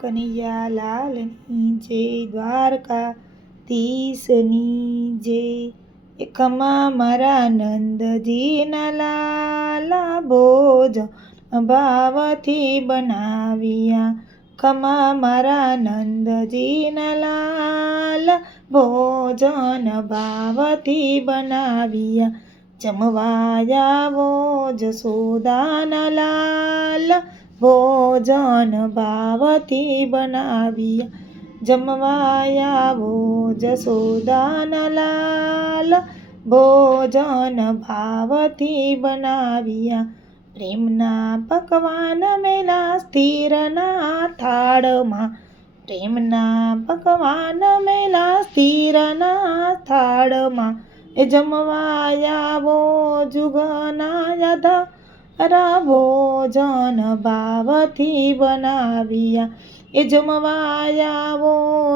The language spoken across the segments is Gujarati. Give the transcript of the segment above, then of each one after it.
કનૈયા લાલની જય દ્વારકા તીસની જય એકમાં મારા નંદજીના લાલા ભોજ ભાવથી બનાવ્યા ખમા મારા નંદજીના લાલ ભોજન ભાવથી બનાવ્યા જમવાયાવો જસોદાના લાલ ભોજન ભાવથી બનાવ્યા જમવાયા ભોજ જસોદાના લાલ. ભોજન ભાવથી બનાવ્યા પ્રેમના પકવાન મેલા સ્થિરના થાળમાં. પ્રેમના પકવાન મેલા સ્થિરના થાળમાં. એ જમવાયાવો જુગના યાધા ભોજન ભાવથી બનાવ્યા. એ જમવાયાવો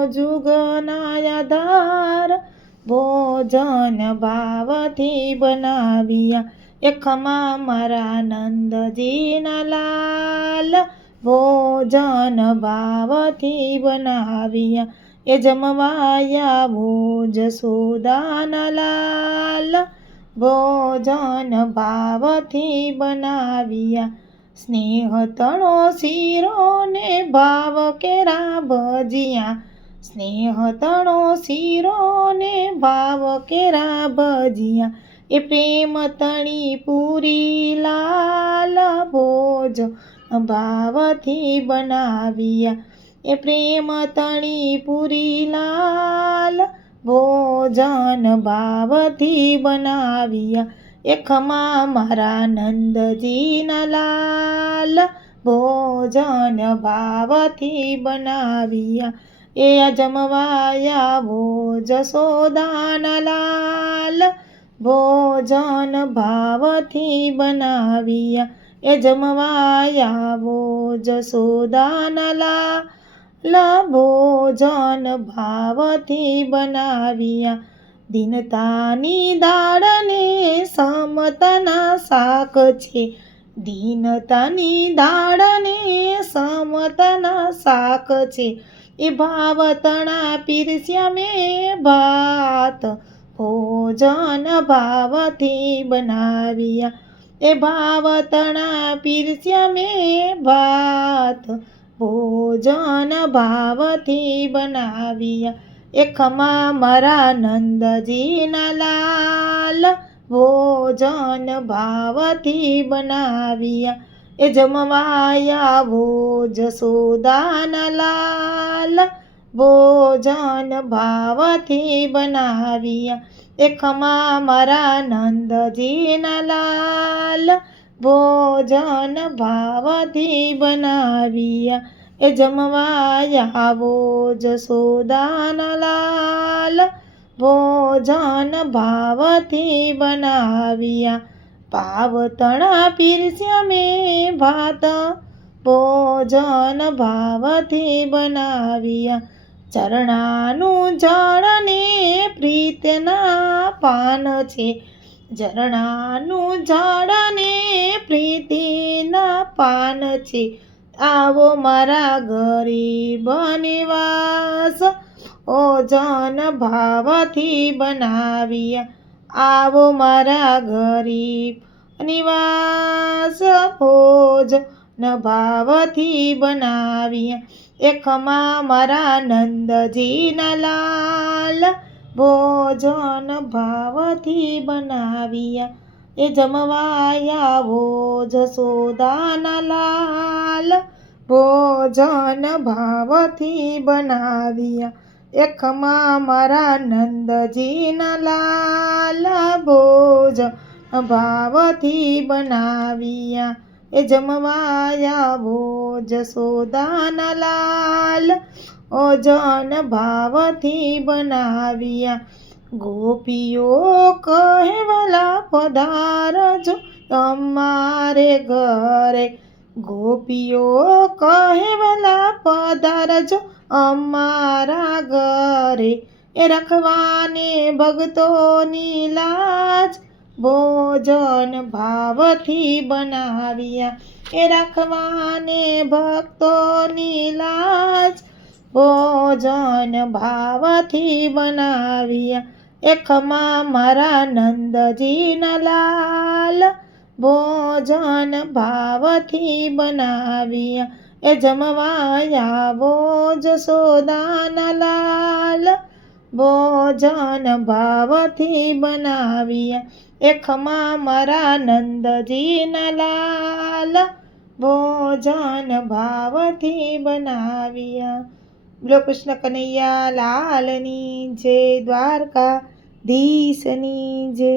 જુગનાયા ધાર. ભોજન ભાવથી બનાવ્યા. એ ખમા મારા નંદજીના લાલ. ભોજન ભાવથી બનાવ્યા. એ જમવાયા ભોજ સોદાના લાલ. ભોજન ભાવથી બનાવ્યા. સ્નેહ તણો શીરો ને ભાવ કેરા ભજીયા સ્નેહ તણો શીરો ને ભાવ કેરા ભજીયા એ પ્રેમ તણી પૂરી લાલ ભોજ ભાવથી બનાવ્યા. એ પ્રેમ તણી પૂરી લાલ ભોજન ભાવથી બનાવ્યા. એ ખમા મારા નંદજીના લાલ ભોજન ભાવથી બનાવ્યા. એ જમવાયા ભોજ સોદાના લાલ ભોજન ભાવથી બનાવ્યા. એ જમવાયા ભોજ સોદાના લાલ ભોજન ભાવથી બનાવ્યા. દીનતાની દાળને સમતાના શાક છે. દીનતાની દાળને સમતાના શાક છે. એ ભાવતણા પીરસ્યા મેં ભાત. ભોજન ભાવથી બનાવ્યા. એ ભાવતણા પીરસ્યા મેં ભાત. ભોજન ભાવથી બનાવ્યા એ ખમા મારા નંદજીના લાલ ભોજન ભાવથી બનાવ્યા એ જમવાયા ભોજ સોદાના લાલ ભોજન ભાવથી બનાવ્યા એ ખમા મારા નંદજીના લાલ ભોજન ભાવથી બનાવ્યા. એ જમવાયા ભોજ સોદાન લાલ. ભોજન ભાવથી બનાવ્યા. પાવતણા પીરસ્યા મેં ભાત. ભોજન ભાવથી બનાવ્યા. ચરણાનું જળ ને પ્રીતના પાન છે. ઝરણાનું ઝાડને પ્રીતિના પાન છે. આવો મારા ગરીબ નિવાસ ઓજન ભાવથી બનાવ્યા આવો મારા ગરીબ નિવાસ ભોજ ન ભાવથી બનાવ્યા એકમાં મારા નંદજીના લાલ ભોજન ભાવથી બનાવ્યા. એ જમવાયા ભોજ સોદાના લાલ. ભોજન ભાવથી બનાવ્યા. એ મારા નંદજીના લાલ. ભોજ ભાવથી બનાવ્યા. એ જમવાયા ભોજ સોદાના લાલ. ઓજન ભાવથી બનાવ્યા. ગોપીઓ કહેવાલા પધારજો તમારે ઘરે. ગોપીઓ કહેવાલા પધારજો અમારા ઘરે. એ રખવાને ભક્તોની લાજ ભોજન ભાવથી બનાવ્યા. એ રખવાને ભક્તોની લાજ ભોજન ભાવથી બનાવ્યા એખમાં મારા નંદજીના લાલ ભોજન ભાવથી બનાવ્યા એ જમવા આવો જશોદાના લાલ ભોજન ભાવથી બનાવ્યા એખમાં મારા નંદજીના લાલ ભોજન ભાવથી બનાવ્યા બોલો કૃષ્ણ કનૈયા લાલની જય દ્વારકા ધીશની જય.